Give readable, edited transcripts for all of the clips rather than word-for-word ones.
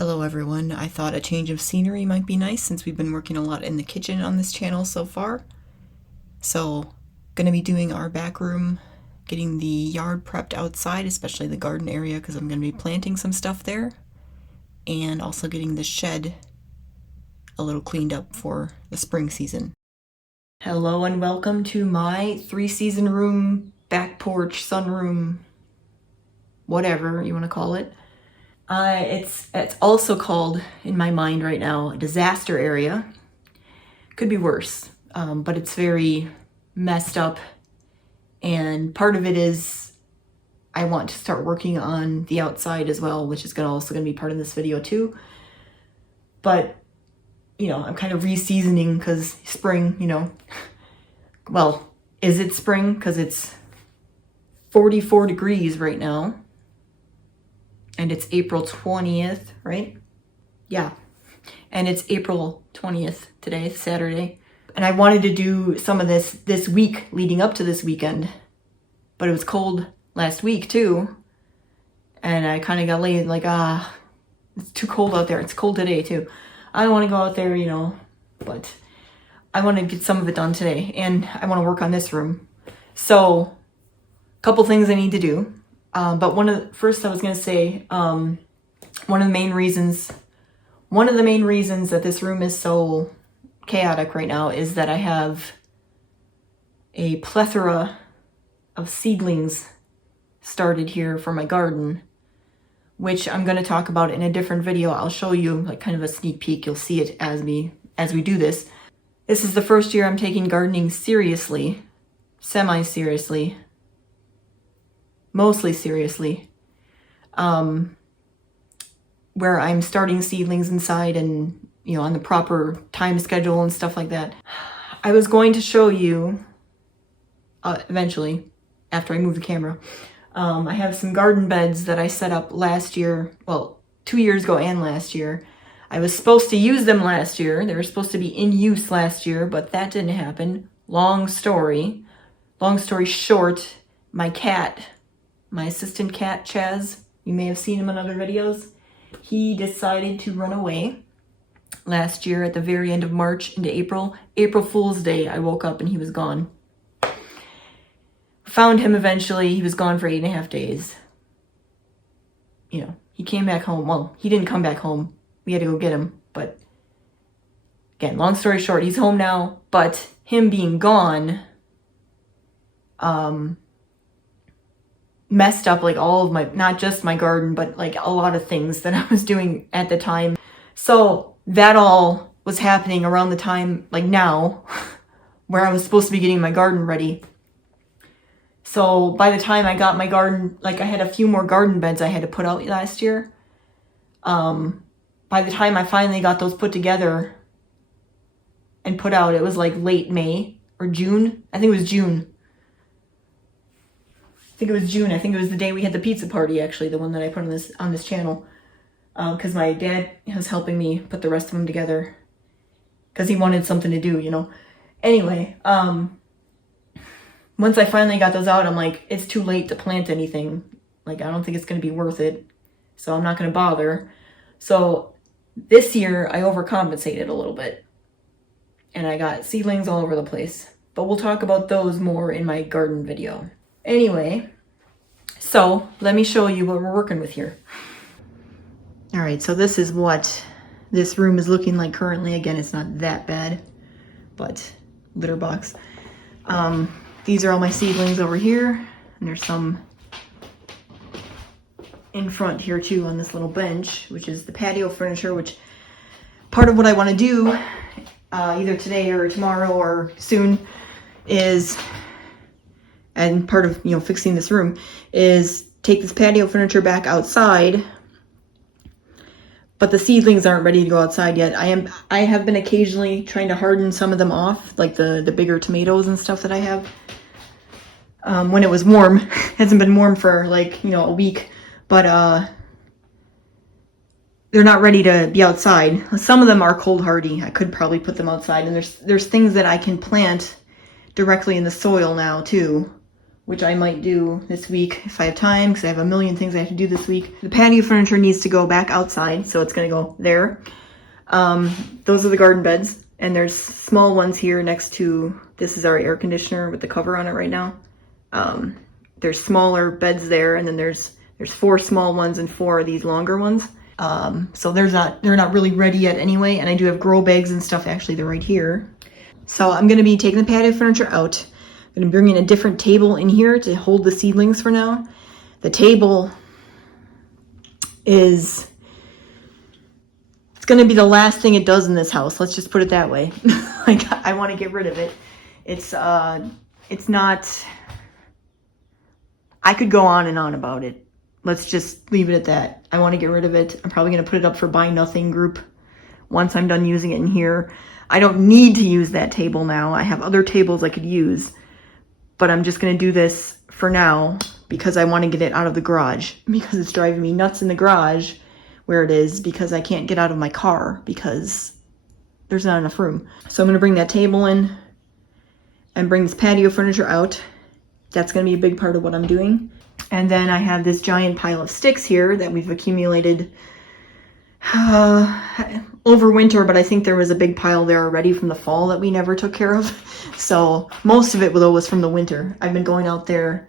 Hello everyone, I thought a change of scenery might be nice since we've been working a lot in the kitchen on this channel so far. So, gonna be doing our back room, getting the yard prepped outside, especially the garden area because I'm gonna be planting some stuff there. And also getting the shed a little cleaned up for the spring season. Hello and welcome to my 3-season room, back porch, sunroom, whatever you want to call it. It's also called, in my mind right now, a disaster area. Could be worse, but it's very messed up. And part of it is I want to start working on the outside as well, which is also going to be part of this video too. But, I'm kind of re-seasoning because spring, well, is it spring? Because it's 44 degrees right now. And it's April 20th, right? Yeah. And it's April 20th today, Saturday. And I wanted to do some of this week leading up to this weekend. But it was cold last week too. And I kind of got laid it's too cold out there. It's cold today too. I don't want to go out there, but I want to get some of it done today. And I want to work on this room. So, a couple things I need to do. But first I was going to say, one of the main reasons that this room is so chaotic right now is that I have a plethora of seedlings started here for my garden, which I'm going to talk about in a different video. I'll show you kind of a sneak peek. You'll see it as we do this. This is the first year I'm taking gardening seriously, semi-seriously. Mostly seriously, where I'm starting seedlings inside and, on the proper time schedule and stuff like that. I was going to show you, eventually, after I move the camera, I have some garden beds that I set up last year, well, 2 years ago and last year. I was supposed to use them last year. They were supposed to be in use last year, but that didn't happen. Long story short, my assistant cat, Chaz, you may have seen him in other videos, he decided to run away last year at the very end of March into April. April Fool's Day, I woke up and he was gone. Found him eventually. He was gone for 8.5 days. He came back home. Well, he didn't come back home. We had to go get him. But again, long story short, he's home now. But him being gone, messed up all of my, not just my garden, but a lot of things that I was doing at the time. So that all was happening around the time, now, where I was supposed to be getting my garden ready. So by the time I got my garden, I had a few more garden beds I had to put out last year. By the time I finally got those put together and put out, it was late May or June. I think it was June. I think it was the day we had the pizza party, actually, the one that I put on this channel. Because my dad was helping me put the rest of them together. Because he wanted something to do, Anyway, once I finally got those out, I'm it's too late to plant anything. I don't think it's going to be worth it. So I'm not going to bother. So this year, I overcompensated a little bit. And I got seedlings all over the place. But we'll talk about those more in my garden video. Anyway, so let me show you what we're working with here. All right, so this is what this room is looking like currently. Again, it's not that bad, but litter box. These are all my seedlings over here, and there's some in front here too on this little bench, which is the patio furniture, which part of what I want to do either today or tomorrow or soon is, and part of, fixing this room is take this patio furniture back outside, but the seedlings aren't ready to go outside yet. I have been occasionally trying to harden some of them off, the bigger tomatoes and stuff that I have. When it was warm, it hasn't been warm for a week, but they're not ready to be outside. Some of them are cold hardy. I could probably put them outside, and there's things that I can plant directly in the soil now too, which I might do this week if I have time, because I have a million things I have to do this week. The patio furniture needs to go back outside, so it's gonna go there. Those are the garden beds, and there's small ones here next to, this is our air conditioner with the cover on it right now. There's smaller beds there, and then there's 4 small ones and 4 of these longer ones. So they're not really ready yet anyway, and I do have grow bags and stuff, actually they're right here. So I'm gonna be taking the patio furniture out. I'm gonna bring in a different table in here to hold the seedlings for now. The table is, it's gonna be the last thing it does in this house. Let's just put it that way. Like, I wanna get rid of it. It's not, I could go on and on about it. Let's just leave it at that. I want to get rid of it. I'm probably going to put it up for buy nothing group once I'm done using it in here. I don't need to use that table now. I have other tables I could use, but I'm just going to do this for now because I want to get it out of the garage, because it's driving me nuts in the garage where it is, because I can't get out of my car because there's not enough room. So I'm going to bring that table in and bring this patio furniture out. That's going to be a big part of what I'm doing. And then I have this giant pile of sticks here that we've accumulated over winter, but I think there was a big pile there already from the fall that we never took care of. So most of it though was from the winter. I've been going out there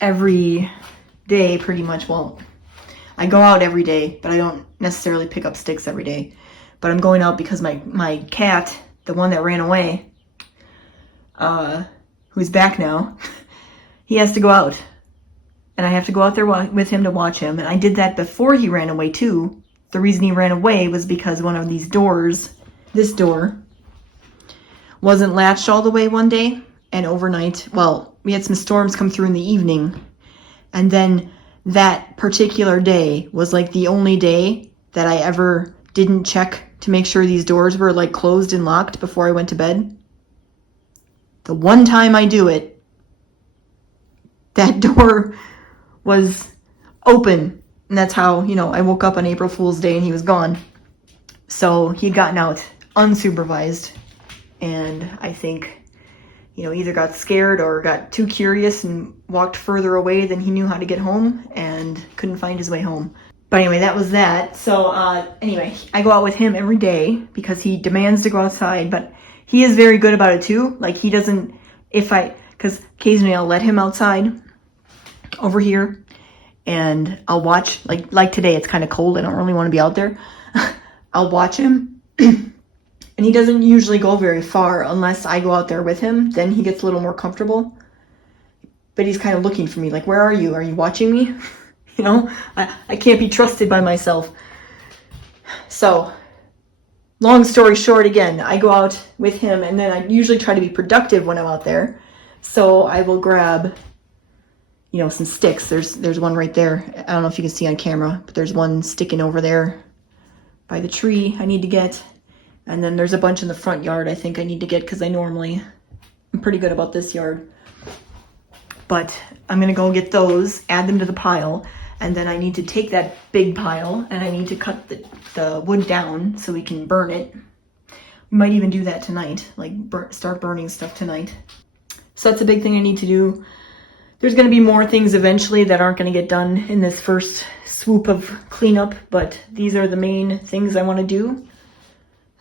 every day pretty much. Well, I go out every day, but I don't necessarily pick up sticks every day. But I'm going out because my cat, the one that ran away, who's back now, he has to go out. And I have to go out there with him to watch him. And I did that before he ran away too. The reason he ran away was because one of these doors, this door, wasn't latched all the way one day. And overnight, well, we had some storms come through in the evening. And then that particular day was like the only day that I ever didn't check to make sure these doors were like closed and locked before I went to bed. The one time I do it, that door was open. And that's how, I woke up on April Fool's Day and he was gone. So he'd gotten out unsupervised. And I think, either got scared or got too curious and walked further away than he knew how to get home and couldn't find his way home. But anyway, that was that. So anyway, I go out with him every day because he demands to go outside, but he is very good about it too. Like, he doesn't, because occasionally I'll let him outside over here and I'll watch, like today it's kind of cold. I don't really want to be out there. I'll watch him and he doesn't usually go very far unless I go out there with him. Then he gets a little more comfortable, but he's kind of looking for me like, where are you? Are you watching me? I can't be trusted by myself. So long story short, again, I go out with him and then I usually try to be productive when I'm out there. So I will grab, some sticks. There's one right there. I don't know if you can see on camera, but there's one sticking over there by the tree I need to get. And then there's a bunch in the front yard I think I need to get because I'm pretty good about this yard. But I'm going to go get those, add them to the pile. And then I need to take that big pile and I need to cut the wood down so we can burn it. We might even do that tonight, start burning stuff tonight. So that's a big thing I need to do. There's going to be more things eventually that aren't going to get done in this first swoop of cleanup, but these are the main things I want to do.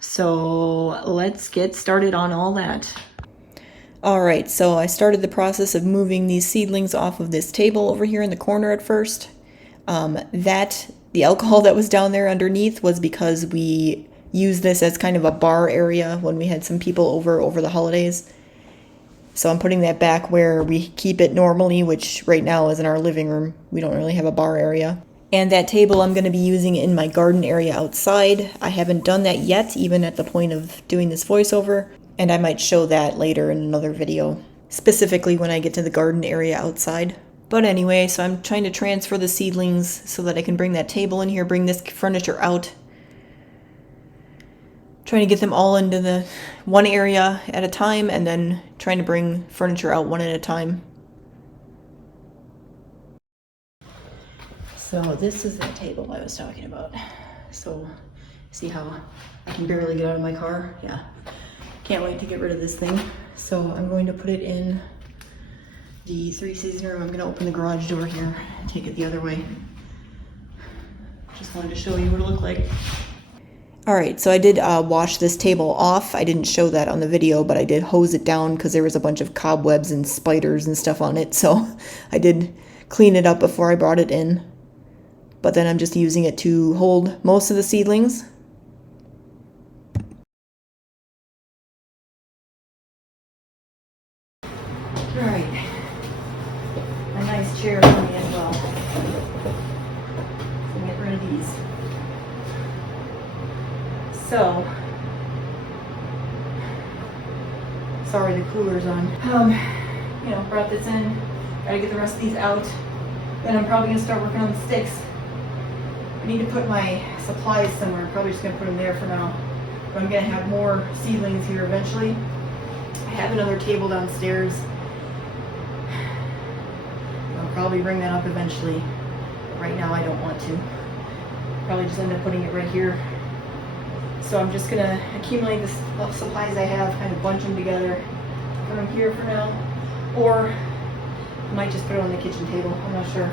So let's get started on all that. All right, so I started the process of moving these seedlings off of this table over here in the corner at first. The alcohol that was down there underneath was because we used this as kind of a bar area when we had some people over the holidays. So I'm putting that back where we keep it normally, which right now is in our living room. We don't really have a bar area. And that table I'm going to be using in my garden area outside. I haven't done that yet, even at the point of doing this voiceover. And I might show that later in another video, specifically when I get to the garden area outside. But anyway, so I'm trying to transfer the seedlings so that I can bring that table in here, bring this furniture out. Trying to get them all into the one area at a time and then trying to bring furniture out one at a time. So this is the table I was talking about. So see how I can barely get out of my car? Yeah. Can't wait to get rid of this thing. So I'm going to put it in the 3-season room. I'm going to open the garage door here and take it the other way. Just wanted to show you what it looked like. Alright, so I did wash this table off. I didn't show that on the video, but I did hose it down because there was a bunch of cobwebs and spiders and stuff on it. So I did clean it up before I brought it in. But then I'm just using it to hold most of the seedlings. Alright, a nice chair for me as well. So get rid of these. So, sorry the cooler's on. You know, brought this in, gotta get the rest of these out. Then I'm probably gonna start working on the sticks. I need to put my supplies somewhere. I'm probably just gonna put them there for now. But I'm gonna have more seedlings here eventually. I have another table downstairs. I'll probably bring that up eventually. But right now I don't want to. Probably just end up putting it right here. So I'm just gonna accumulate the supplies I have, kind of bunch them together, put them here for now. Or I might just put it on the kitchen table, I'm not sure.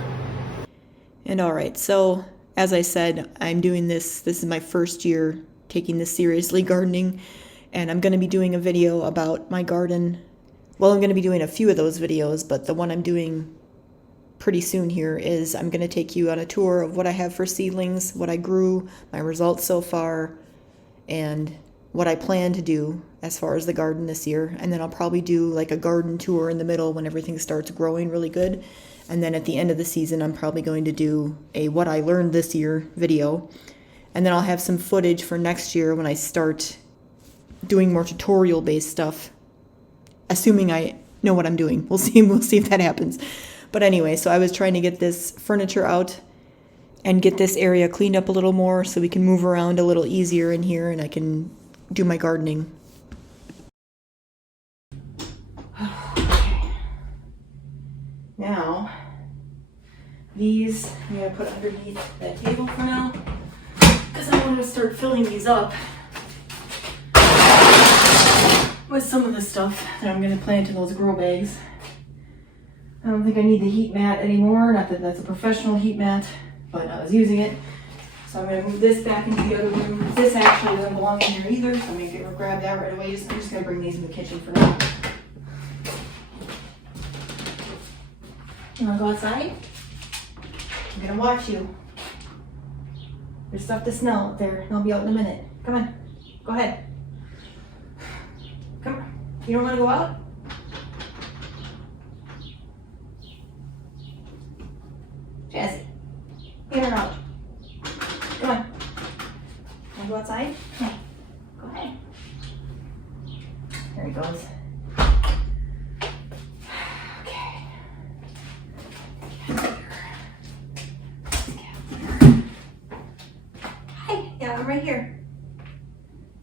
And alright, so as I said, I'm doing this is my first year taking this seriously, gardening, and I'm going to be doing a video about my garden. Well, I'm going to be doing a few of those videos, but the one I'm doing pretty soon here is I'm going to take you on a tour of what I have for seedlings, what I grew, my results so far, and what I plan to do as far as the garden this year. And then I'll probably do like a garden tour in the middle when everything starts growing really good. And then at the end of the season, I'm probably going to do a what I learned this year video. And then I'll have some footage for next year when I start doing more tutorial based stuff, assuming I know what I'm doing. We'll see if that happens. But anyway, so I was trying to get this furniture out and get this area cleaned up a little more so we can move around a little easier in here and I can do my gardening. Okay. Now, these I'm going to put underneath that table for now because I want to start filling these up with some of the stuff that I'm going to plant in those grow bags. I don't think I need the heat mat anymore, not that that's a professional heat mat, but I was using it. So I'm going to move this back into the other room. This actually doesn't belong in here either, so I'm going to grab that right away. I'm just going to bring these in the kitchen for now. You want to go outside? I'm going to watch you. There's stuff to smell up there, and I'll be out in a minute. Come on, go ahead. Come on. You don't want to go out? Jazzy, in or out? Come on. Want to go outside? Okay. Go ahead. There he goes. Okay. Hi. Yeah, I'm right here.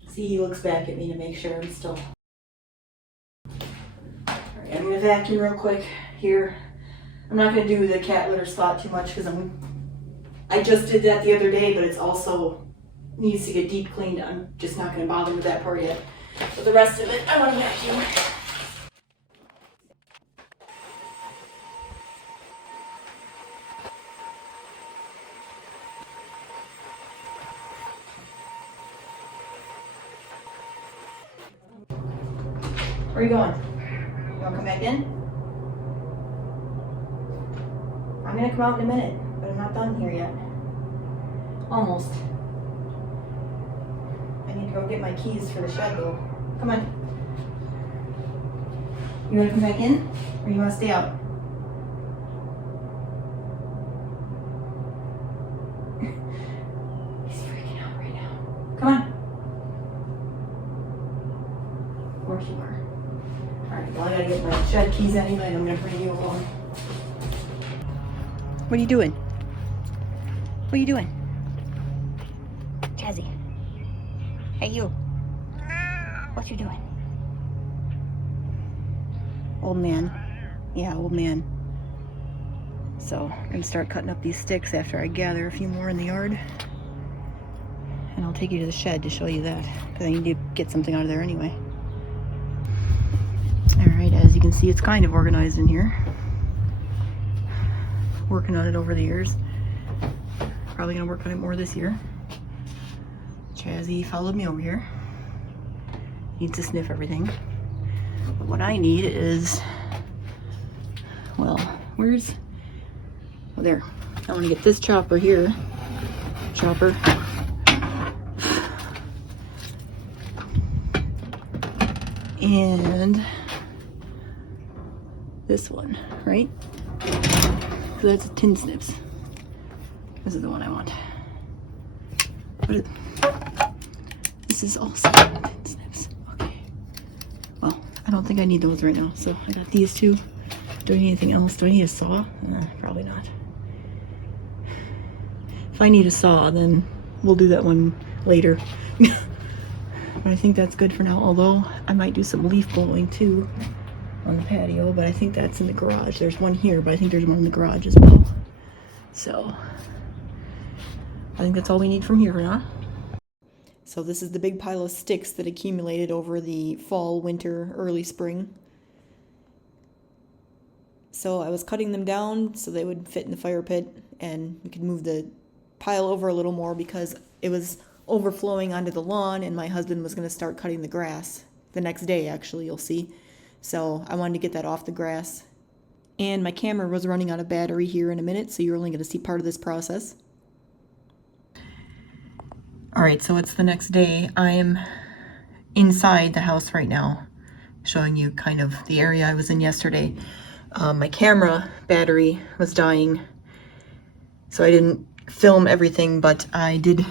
See, he looks back at me to make sure I'm still. Alright, I'm going to vacuum real quick here. I'm not going to do the cat litter spot too much because I just did that the other day, but it's also needs to get deep cleaned. I'm just not going to bother with that part yet. But the rest of it, I want to vacuum. Where are you going? You want to come back in? I'm going to come out in a minute, but I'm not done here yet. Almost. I need to go get my keys for the shed though. Come on. You want to come back in, or you want to stay out? He's freaking out right now. Come on. Of course you are. Alright, well I gotta get my shed keys anyway, and I'm going to bring you along. What are you doing? What are you doing? Jazzy. Hey, you. What you doing? Old man. Yeah, old man. So, I'm going to start cutting up these sticks after I gather a few more in the yard. And I'll take you to the shed to show you that. Because I need to get something out of there anyway. can see, it's kind of organized in here. Working on it over the years. Probably gonna work on it more this year. Chazzy followed me over here. Needs to sniff everything. But what I need is, well, where's, oh, there. I want to get this chopper here. Chopper. And this one, right? So that's tin snips. This is the one I want. This is also tin snips. Okay. Well, I don't think I need those right now. So I got these two. Do I need anything else? Do I need a saw? Probably not. If I need a saw, then we'll do that one later. But I think that's good for now. Although I might do some leaf blowing too on the patio, but I think that's in the garage. There's one here, but I think there's one in the garage as well. So I think that's all we need from here for now. So this is the big pile of sticks that accumulated over the fall, winter, early spring. So I was cutting them down so they would fit in the fire pit, and we could move the pile over a little more because it was overflowing onto the lawn, and my husband was going to start cutting the grass the next day, actually, you'll see. So I wanted to get that off the grass. And my camera was running out of battery here in a minute, so you're only going to see part of this process. Alright, so it's the next day. I'm inside the house right now, showing you kind of the area I was in yesterday. My camera battery was dying, so I didn't film everything, but I did,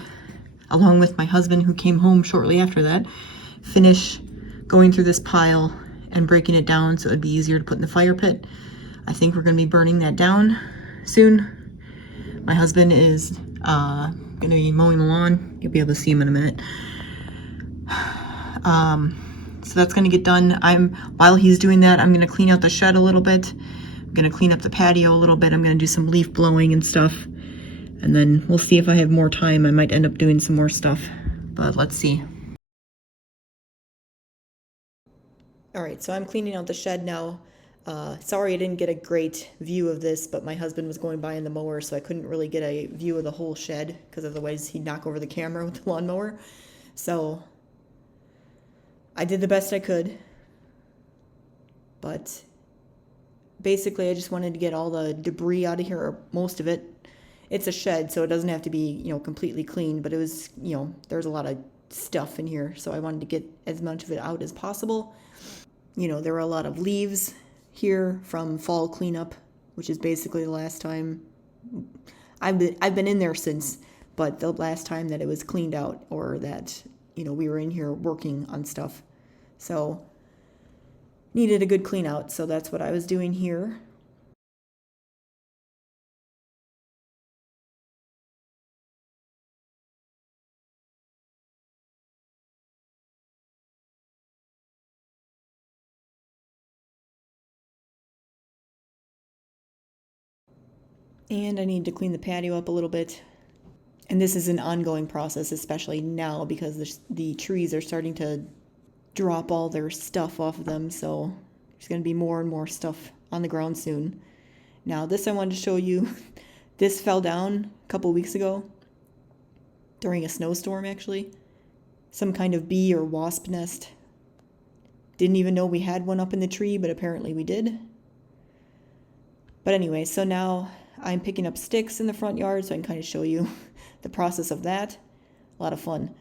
along with my husband who came home shortly after that, finish going through this pile and breaking it down so it'd be easier to put in the fire pit. I think we're going to be burning that down soon. My husband is going to be mowing the lawn. You'll be able to see him in a minute. So that's going to get done. While he's doing that, I'm going to clean out the shed a little bit. I'm going to clean up the patio a little bit. I'm going to do some leaf blowing and stuff. And then we'll see if I have more time. I might end up doing some more stuff, but let's see. All right, so I'm cleaning out the shed now. Sorry I didn't get a great view of this, but my husband was going by in the mower, so I couldn't really get a view of the whole shed, because otherwise he'd knock over the camera with the lawnmower. So I did the best I could, but basically I just wanted to get all the debris out of here, or most of it. It's a shed, so it doesn't have to be, completely clean, but it was, there's a lot of stuff in here, so I wanted to get as much of it out as possible. There were a lot of leaves here from fall cleanup, which is basically the last time I've been in there since, but the last time that it was cleaned out, or that, we were in here working on stuff. So needed a good clean out, so that's what I was doing here. And I need to clean the patio up a little bit. And this is an ongoing process, especially now because the trees are starting to drop all their stuff off of them. So there's going to be more and more stuff on the ground soon. Now this I wanted to show you. This fell down a couple weeks ago during a snowstorm, actually. Some kind of bee or wasp nest. Didn't even know we had one up in the tree, but apparently we did. But anyway, so now I'm picking up sticks in the front yard so I can kind of show you the process of that. A lot of fun.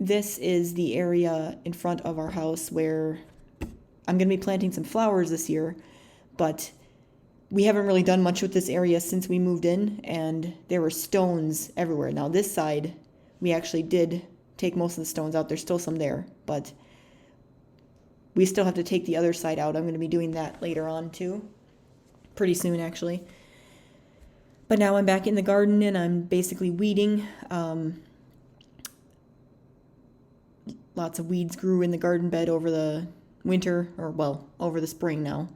This is the area in front of our house where I'm going to be planting some flowers this year, but we haven't really done much with this area since we moved in, and there were stones everywhere. Now this side, we actually did take most of the stones out. There's still some there, but We still have to take the other side out. I'm going to be doing that later on too. Pretty soon, actually. But now I'm back in the garden and I'm basically weeding. Lots of weeds grew in the garden bed over the winter, or well, over the spring now.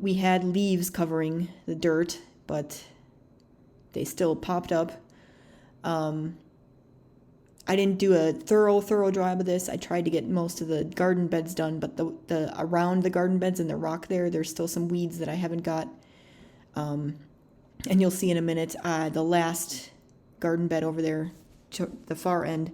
We had leaves covering the dirt, but they still popped up. I didn't do a thorough job of this. I tried to get most of the garden beds done, but the around the garden beds and the rock there's still some weeds that I haven't got. And you'll see in a minute, the last garden bed over there, to the far end,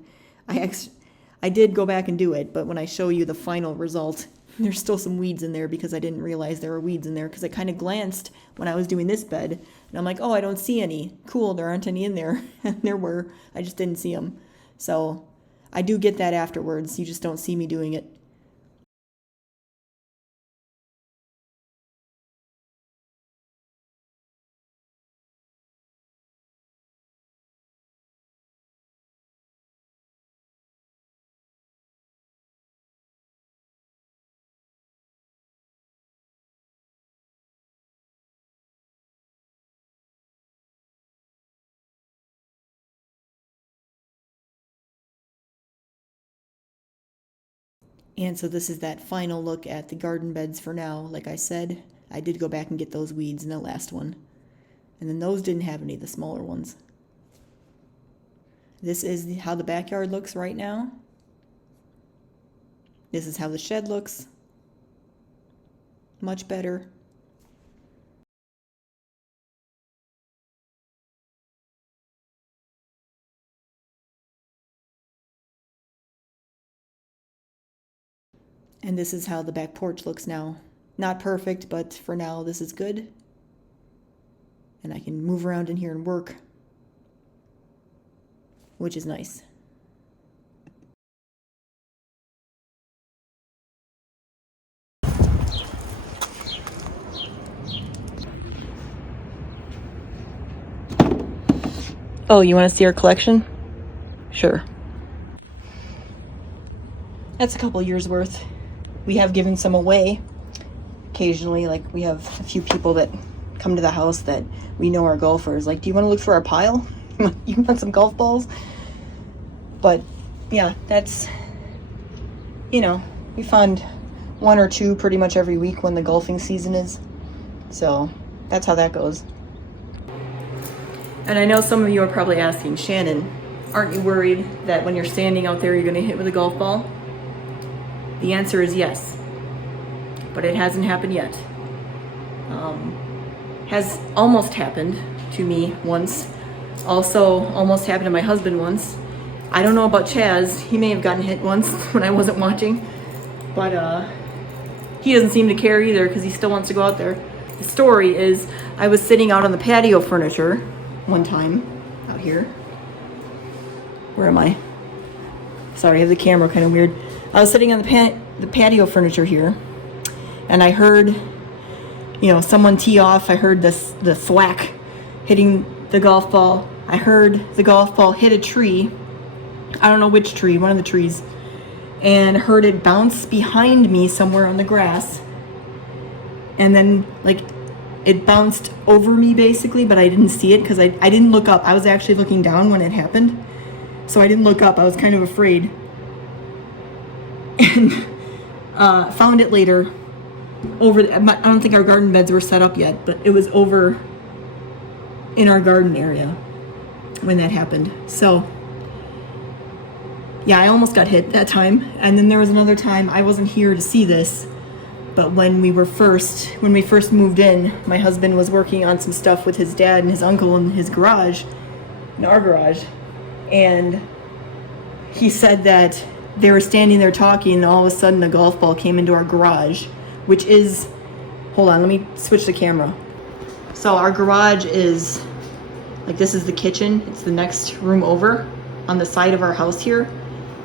I did go back and do it, but when I show you the final result, there's still some weeds in there because I didn't realize there were weeds in there because I kind of glanced when I was doing this bed, and I'm like, oh, I don't see any. Cool, there aren't any in there. And there were. I just didn't see them. So I do get that afterwards. You just don't see me doing it. And so this is that final look at the garden beds for now. Like I said, I did go back and get those weeds in the last one. And then those didn't have any, the smaller ones. This is how the backyard looks right now. This is how the shed looks. Much better. And this is how the back porch looks now. Not perfect, but for now this is good. And I can move around in here and work, which is nice. Oh, you want to see our collection? Sure. That's a couple years worth. We have given some away occasionally. Like, we have a few people that come to the house that we know are golfers. Like, do you want to look for our pile? You want some golf balls? But yeah, that's, you know, we find one or two pretty much every week when the golfing season is. So that's how that goes. And I know some of you are probably asking, Shannon, aren't you worried that when you're standing out there you're going to hit with a golf ball? The answer is yes, but it hasn't happened yet. Has almost happened to me once. Also almost happened to my husband once. I don't know about Chaz. He may have gotten hit once when I wasn't watching, but he doesn't seem to care either because he still wants to go out there. The story is, I was sitting out on the patio furniture one time out here. Where am I? Sorry, I have the camera kind of weird. I was sitting on the patio furniture here, and I heard, you know, someone tee off. I heard the thwack hitting the golf ball. I heard the golf ball hit a tree. I don't know which tree, one of the trees, and heard it bounce behind me somewhere on the grass. And then, like, it bounced over me basically, but I didn't see it because I didn't look up. I was actually looking down when it happened, so I didn't look up. I was kind of afraid. And found it later over, I don't think our garden beds were set up yet, but it was over in our garden area when that happened. So yeah, I almost got hit that time. And then there was another time, I wasn't here to see this, but when we first moved in, my husband was working on some stuff with his dad and his uncle in his garage, in our garage, and he said that they were standing there talking, and all of a sudden a golf ball came into our garage, which is, hold on, let me switch the camera. So our garage is, like, this is the kitchen. It's the next room over on the side of our house here.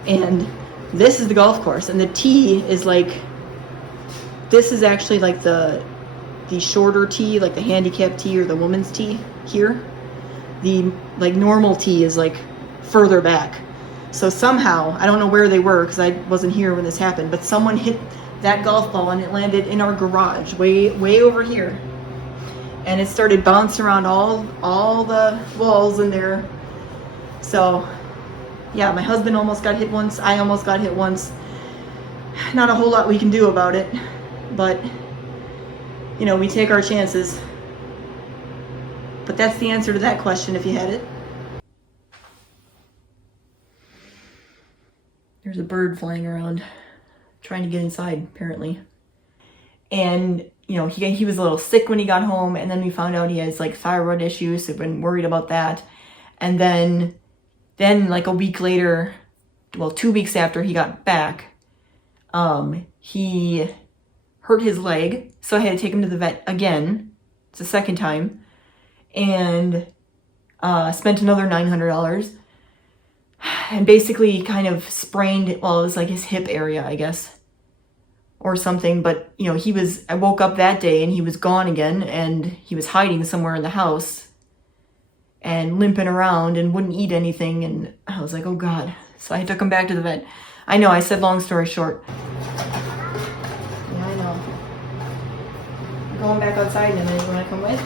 And this is the golf course. And the tee is like, this is actually like the shorter tee, like the handicap tee or the woman's tee here. The like normal tee is like further back. So somehow, I don't know where they were because I wasn't here when this happened, but someone hit that golf ball and it landed in our garage, way over here. And it started bouncing around all the walls in there. So yeah, my husband almost got hit once. I almost got hit once. Not a whole lot we can do about it, but you know, we take our chances. But that's the answer to that question if you had it. There's a bird flying around trying to get inside, apparently. And you know, he was a little sick when he got home, and then we found out he has like thyroid issues, so we've been worried about that. And then like a week later, well, 2 weeks after he got back, he hurt his leg, so I had to take him to the vet again. It's the second time, and spent another $900, and basically kind of sprained, well, it was like his hip area, I guess, or something. But you know, I woke up that day and he was gone again, and he was hiding somewhere in the house and limping around and wouldn't eat anything, and I was like, oh God. So I took him back to the vet. I know, I said long story short. Yeah, I know. I'm going back outside in a minute. You want to come with?